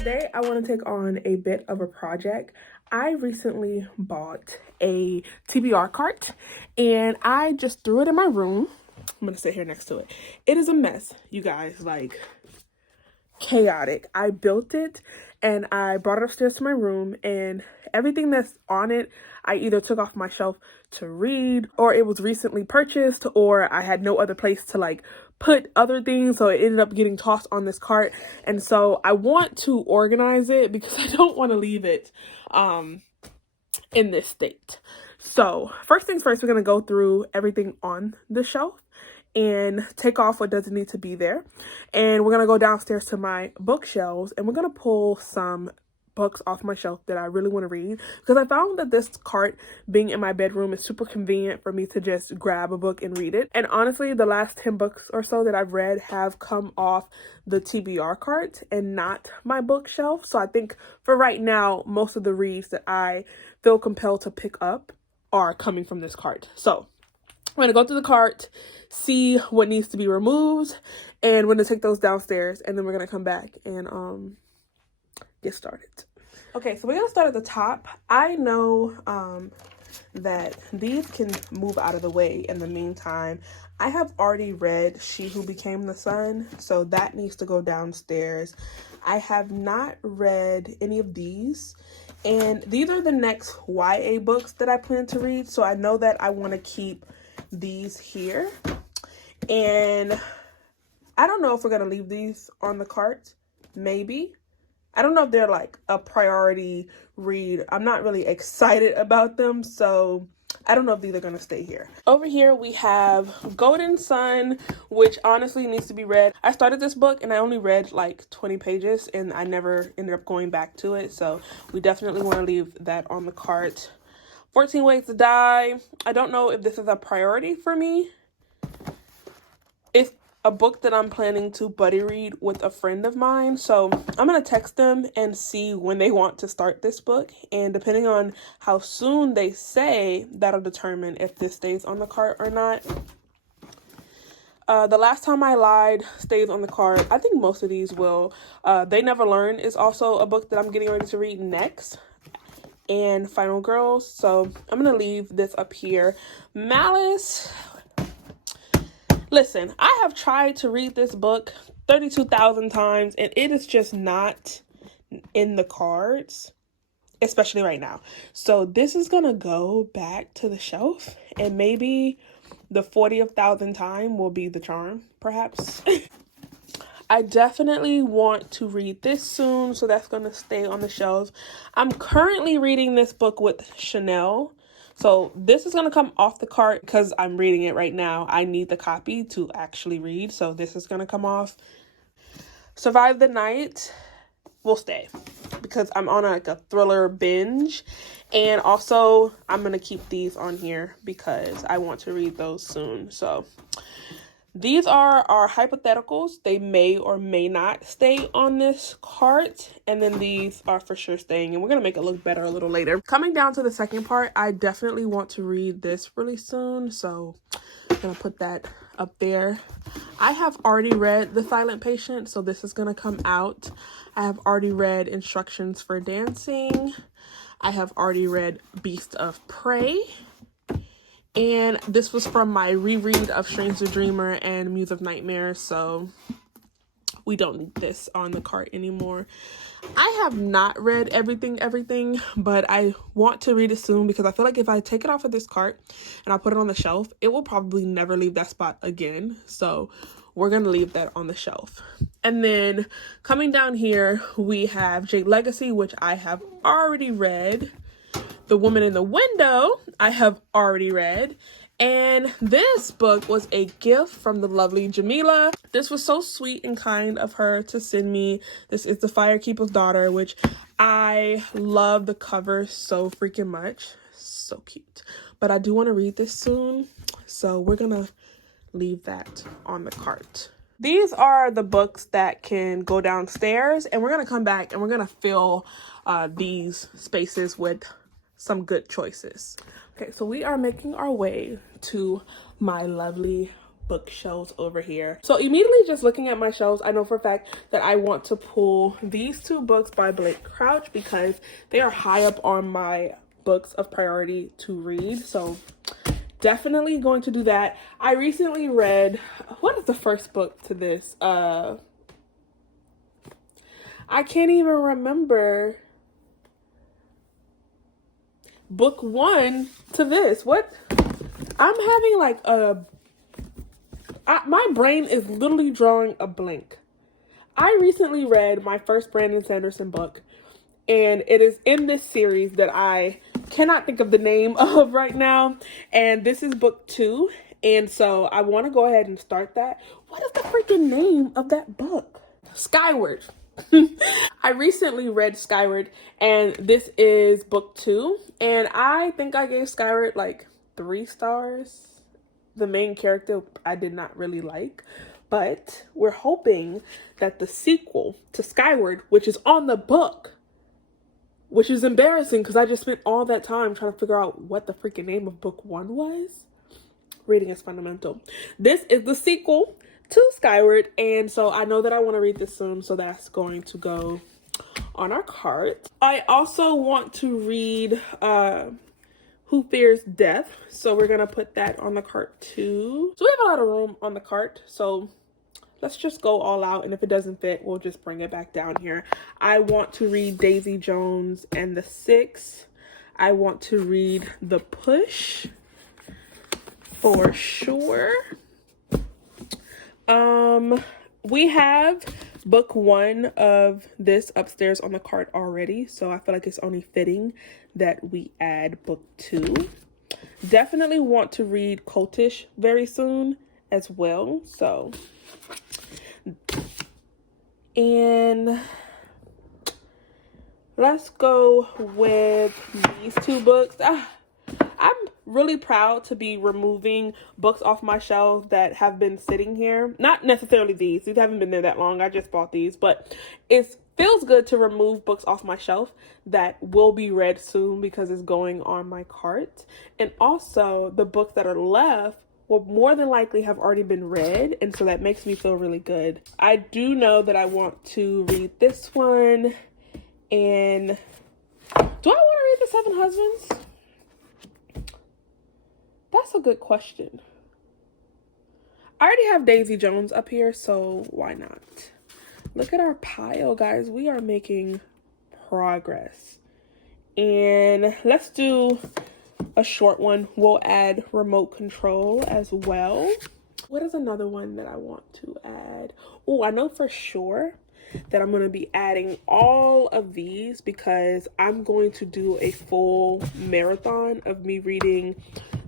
Today, I want to take on a bit of a project. I recently bought a TBR cart and I just threw it in my room. I'm going to sit here next to it. It is a mess, you guys, like chaotic. I built it and I brought it upstairs to my room, and everything that's on it, I either took off my shelf to read, or it was recently purchased, or I had no other place to like put other things, so it ended up getting tossed on this cart. And so I want to organize it because I don't want to leave it in this state. So first things first, we're going to go through everything on the shelf and take off what doesn't need to be there. And we're going to go downstairs to my bookshelves and we're going to pull some books off my shelf that I really want to read, because I found that this cart being in my bedroom is super convenient for me to just grab a book and read it. And honestly, the last 10 books or so that I've read have come off the TBR cart and not my bookshelf. So I think for right now, most of the reads that I feel compelled to pick up are coming from this cart. So I'm going to go through the cart, see what needs to be removed, and we're going to take those downstairs, and then we're going to come back and get started. Okay, so we're going to start at the top. I know that these can move out of the way in the meantime. I have already read She Who Became the Sun, so that needs to go downstairs. I have not read any of these, and these are the next YA books that I plan to read, so I know that I want to keep these here. And I don't know if we're going to leave these on the cart. Maybe. I don't know if they're like a priority read. I'm not really excited about them, so I don't know if these are going to stay here. Over here we have Golden Sun, which honestly needs to be read. I started this book and I only read like 20 pages and I never ended up going back to it, so we definitely want to leave that on the cart. 14 Ways to Die. I don't know if this is a priority for me. It's a book that I'm planning to buddy read with a friend of mine. So I'm going to text them and see when they want to start this book. And depending on how soon they say, that'll determine if this stays on the cart or not. The Last Time I Lied stays on the cart. I think most of these will. They Never Learn is also a book that I'm getting ready to read next. And Final Girls. So I'm going to leave this up here. Malice. Listen, I have tried to read this book 32,000 times and it is just not in the cards, especially right now. So this is going to go back to the shelf, and maybe the 40,000th time will be the charm, perhaps. I definitely want to read this soon, so that's going to stay on the shelf. I'm currently reading this book with Chanel. So this is going to come off the cart because I'm reading it right now. I need the copy to actually read, so this is going to come off. Survive the Night will stay because I'm on a thriller binge. And also, I'm going to keep these on here because I want to read those soon. So these are our hypotheticals. They may or may not stay on this cart. And then these are for sure staying. And we're going to make it look better a little later. Coming down to the second part, I definitely want to read this really soon. So I'm going to put that up there. I have already read The Silent Patient, so this is going to come out. I have already read Instructions for Dancing. I have already read Beast of Prey. And this was from my reread of Strange the Dreamer and Muse of Nightmares, so we don't need this on the cart anymore. I have not read everything, but I want to read it soon because I feel like if I take it off of this cart and I put it on the shelf, it will probably never leave that spot again. So we're going to leave that on the shelf. And then coming down here, we have Jade Legacy, which I have already read. The Woman in the Window, I have already read. And this book was a gift from the lovely Jamila. This was so sweet and kind of her to send me. This is The Firekeeper's Daughter, which I love the cover so freaking much. So cute. But I do want to read this soon, so we're going to leave that on the cart. These are the books that can go downstairs, and we're going to come back and we're going to fill these spaces with some good choices. Okay, so we are making our way to my lovely bookshelves over here. So immediately just looking at my shelves, I know for a fact that I want to pull these two books by Blake Crouch because they are high up on my books of priority to read. So definitely going to do that. I recently read, what is the first book to this? I can't even remember. Book one to this. What? I'm having like my brain is literally drawing a blank. I recently read my first Brandon Sanderson book, and it is in this series that I cannot think of the name of right now. And this is book 2. And so I want to go ahead and start that. What is the freaking name of that book? Skyward. I recently read Skyward, and this is book 2. And I think I gave Skyward like 3 stars. The main character I did not really like. But we're hoping that the sequel to Skyward, which is on the book, which is embarrassing because I just spent all that time trying to figure out what the freaking name of book 1 was. Reading is fundamental. This is the sequel to Skyward, and so I know that I want to read this soon, so that's going to go on our cart. I also want to read Who Fears Death, so we're gonna put that on the cart too. So we have a lot of room on the cart, so let's just go all out, and if it doesn't fit, we'll just bring it back down here. I want to read Daisy Jones and the Six. I want to read The Push for sure. We have book 1 of this upstairs on the cart already, so I feel like it's only fitting that we add book 2. Definitely want to read Cultish very soon as well, so. And let's go with these 2 books. I'm really proud to be removing books off my shelves that have been sitting here. Not necessarily these haven't been there that long. I just bought these, but it feels good to remove books off my shelf that will be read soon because it's going on my cart. And also the books that are left will more than likely have already been read, and so that makes me feel really good. I do know that I want to read this one, and do I want to read The Seven Husbands? That's a good question. I already have Daisy Jones up here, so why not? Look at our pile, guys. We are making progress. And let's do a short one. We'll add remote control as well. What is another one that I want to add? Oh, I know for sure that I'm going to be adding all of these because I'm going to do a full marathon of me reading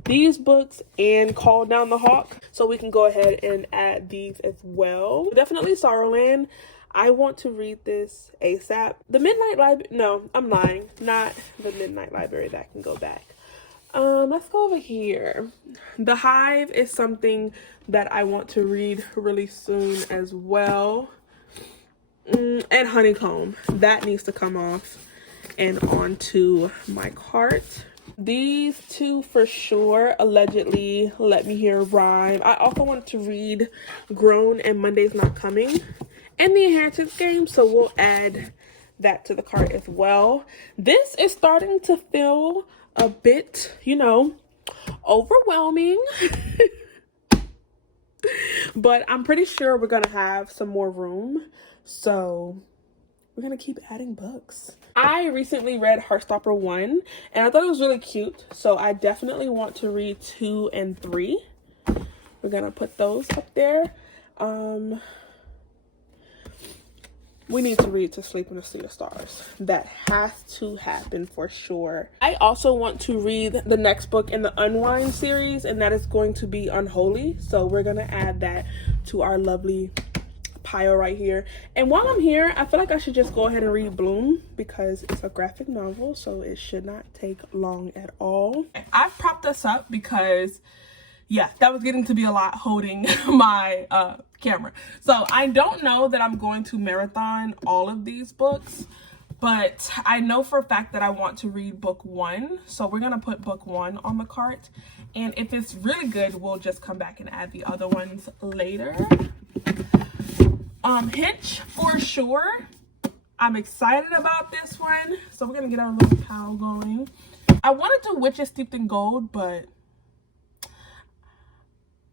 these books and Call Down the Hawk, so we can go ahead and add these as well. Definitely Sorrowland. I want to read this ASAP. The Midnight Library, no, I'm lying. Not the Midnight Library, that can go back. Let's go over here. The Hive is something that I want to read really soon as well. And Honeycomb, that needs to come off and onto my cart. These 2 for sure. Allegedly, Let Me Hear Rhyme. I also want to read Grown and Monday's Not Coming and The Inheritance Game, so we'll add that to the cart as well. This is starting to feel a bit, overwhelming. But I'm pretty sure we're gonna have some more room, so we're gonna keep adding books. I recently read Heartstopper 1, and I thought it was really cute, so I definitely want to read 2 and 3. We're gonna put those up there. We need to read To Sleep in a Sea of Stars. That has to happen for sure. I also want to read the next book in the Unwind series, and that is going to be Unholy. So we're going to add that to our lovely pile right here. And while I'm here, I feel like I should just go ahead and read Bloom because it's a graphic novel, so it should not take long at all. I've propped us up because yeah, that was getting to be a lot holding my camera. So I don't know that I'm going to marathon all of these books. but I know for a fact that I want to read book 1, so we're gonna put book 1 on the cart, and if it's really good, we'll just come back and add the other ones later. Hinch for sure. I'm excited about this one, so we're gonna get our little towel going. I wanted to Witches Steeped in Gold, but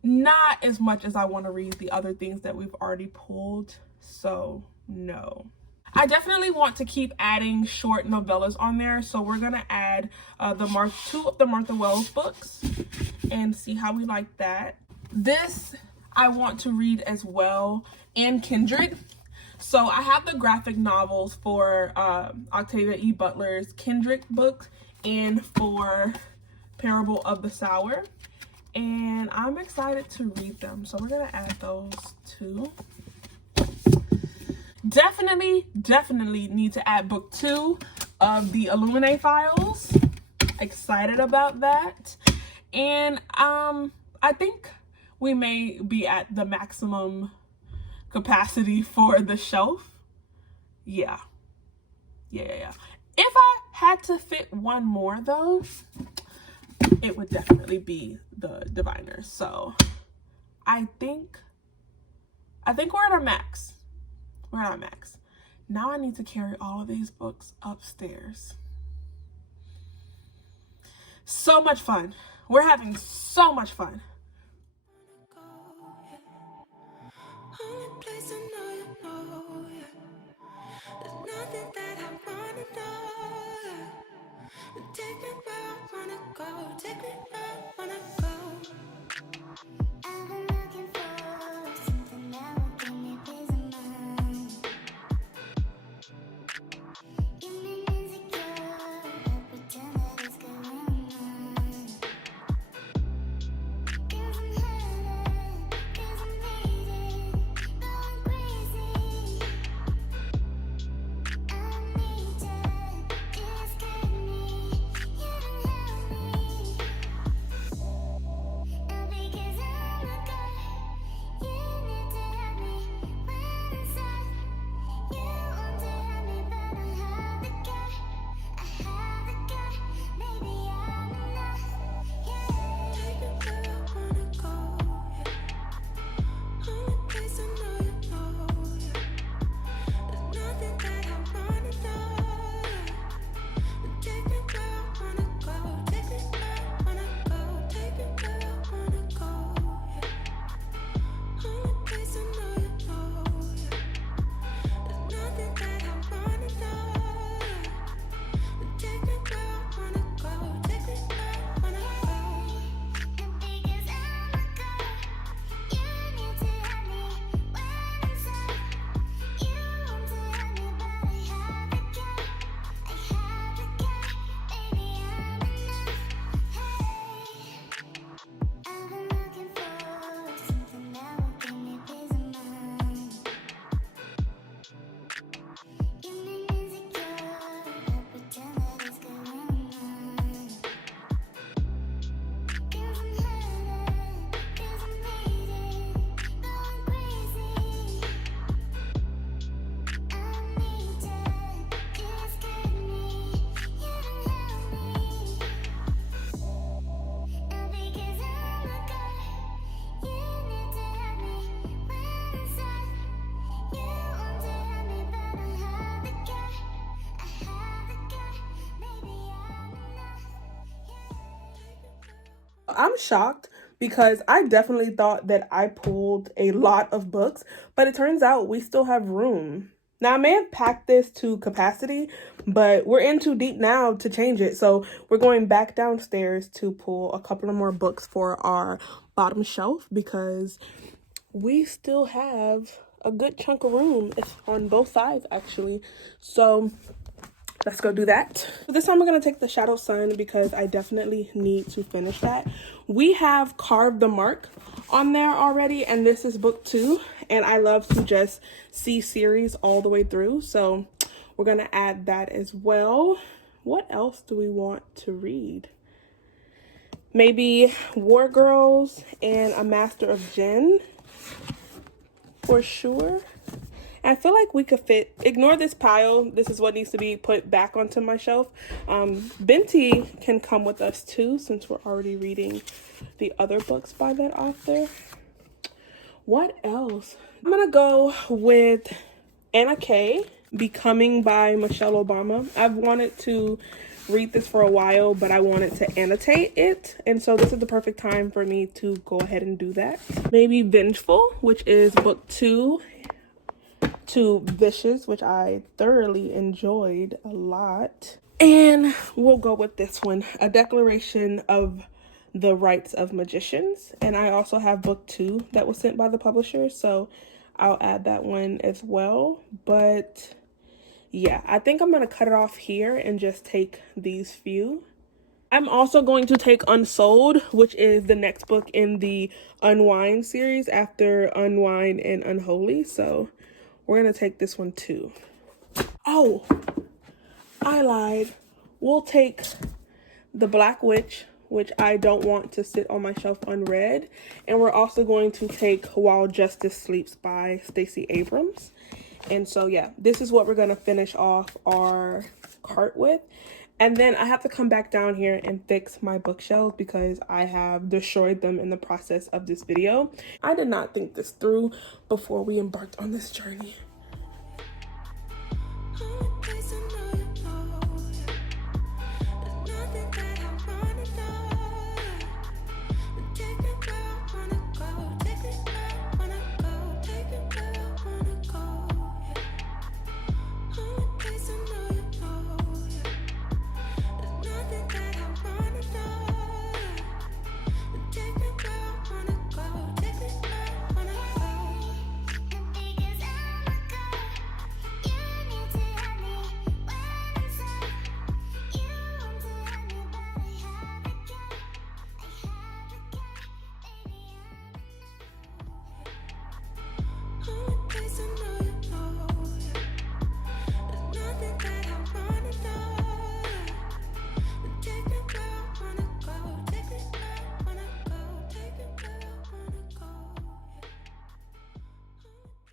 not as much as I want to read the other things that we've already pulled, so no. I definitely want to keep adding short novellas on there, so we're gonna add two of the Martha Wells books and see how we like that. This I want to read as well, and Kindred. So I have the graphic novels for Octavia E. Butler's Kindred book and for Parable of the Sower, and I'm excited to read them, so we're gonna add those too. Definitely need to add book 2 of the Illuminae files. Excited about that. And I think we may be at the maximum capacity for the shelf. Yeah. If I had to fit one more though, it would definitely be the Diviners. So I think we're at our max. We're at our max. Now I need to carry all of these books upstairs. So much fun. We're having so much fun. Take me where I wanna go. Take me where I wanna go. I've been looking for something that will give me peace of mind. You mean insecure, but pretend that it's going on. 'Cause I'm hurting, 'cause I'm needing, going crazy. I need you, you scared me. I'm shocked because I definitely thought that I pulled a lot of books, but it turns out we still have room. Now, I may have packed this to capacity, but we're in too deep now to change it. So we're going back downstairs to pull a couple of more books for our bottom shelf because we still have a good chunk of room on both sides, actually. So let's go do that. This time we're going to take the Shadow Sun because I definitely need to finish that. We have Carved the Mark on there already, and this is book 2, and I love to just see series all the way through, so we're going to add that as well. What else do we want to read? Maybe War Girls and A Master of Jinn for sure. I feel like we could fit, ignore this pile. This is what needs to be put back onto my shelf. Binti can come with us too, since we're already reading the other books by that author. What else? I'm gonna go with Anna Kay, Becoming by Michelle Obama. I've wanted to read this for a while, but I wanted to annotate it, and so this is the perfect time for me to go ahead and do that. Maybe Vengeful, which is book 2 to Vicious, which I thoroughly enjoyed a lot. And we'll go with this one, A Declaration of the Rights of Magicians. And I also have book 2 that was sent by the publisher, so I'll add that one as well. But yeah, I think I'm gonna cut it off here and just take these few. I'm also going to take Unsold, which is the next book in the Unwind series after Unwind and Unholy. So we're gonna take this one too. Oh, I lied. We'll take The Black Witch, which I don't want to sit on my shelf unread. And we're also going to take While Justice Sleeps by Stacey Abrams. And so yeah, this is what we're gonna finish off our cart with. And then I have to come back down here and fix my bookshelves because I have destroyed them in the process of this video. I did not think this through before we embarked on this journey.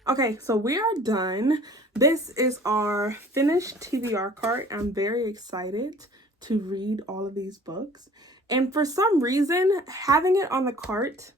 Okay, so we are done. This is our finished TBR cart. I'm very excited to read all of these books. And for some reason, having it on the cart,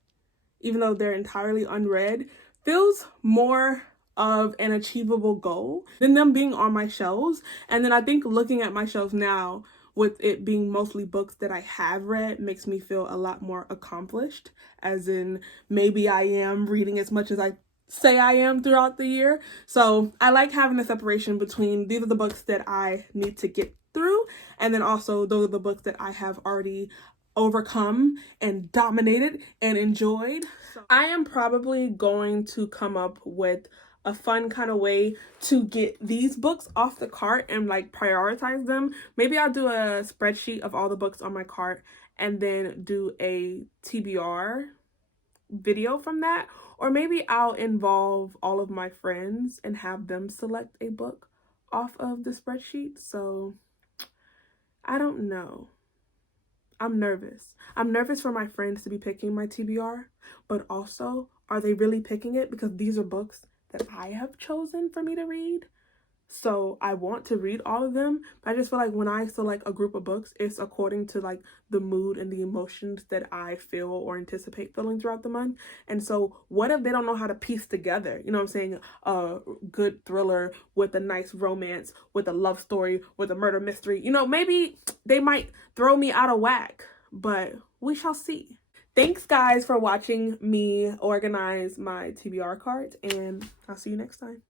even though they're entirely unread, feels more of an achievable goal than them being on my shelves. And then I think looking at my shelves now, with it being mostly books that I have read, makes me feel a lot more accomplished, as in maybe I am reading as much as I say I am throughout the year. So I like having the separation between these are the books that I need to get through, and then also those are the books that I have already overcome and dominated and enjoyed. So I am probably going to come up with a fun kind of way to get these books off the cart and like prioritize them. Maybe I'll do a spreadsheet of all the books on my cart and then do a TBR video from that. Or maybe I'll involve all of my friends and have them select a book off of the spreadsheet. So I don't know. I'm nervous. I'm nervous for my friends to be picking my TBR, but also, are they really picking it? Because these are books that I have chosen for me to read. So I want to read all of them, but I just feel like when I select a group of books, it's according to like the mood and the emotions that I feel or anticipate feeling throughout the month. And so what if they don't know how to piece together, you know what I'm saying, a good thriller with a nice romance, with a love story, with a murder mystery? You know, maybe they might throw me out of whack, but we shall see. Thanks guys for watching me organize my TBR cards, and I'll see you next time.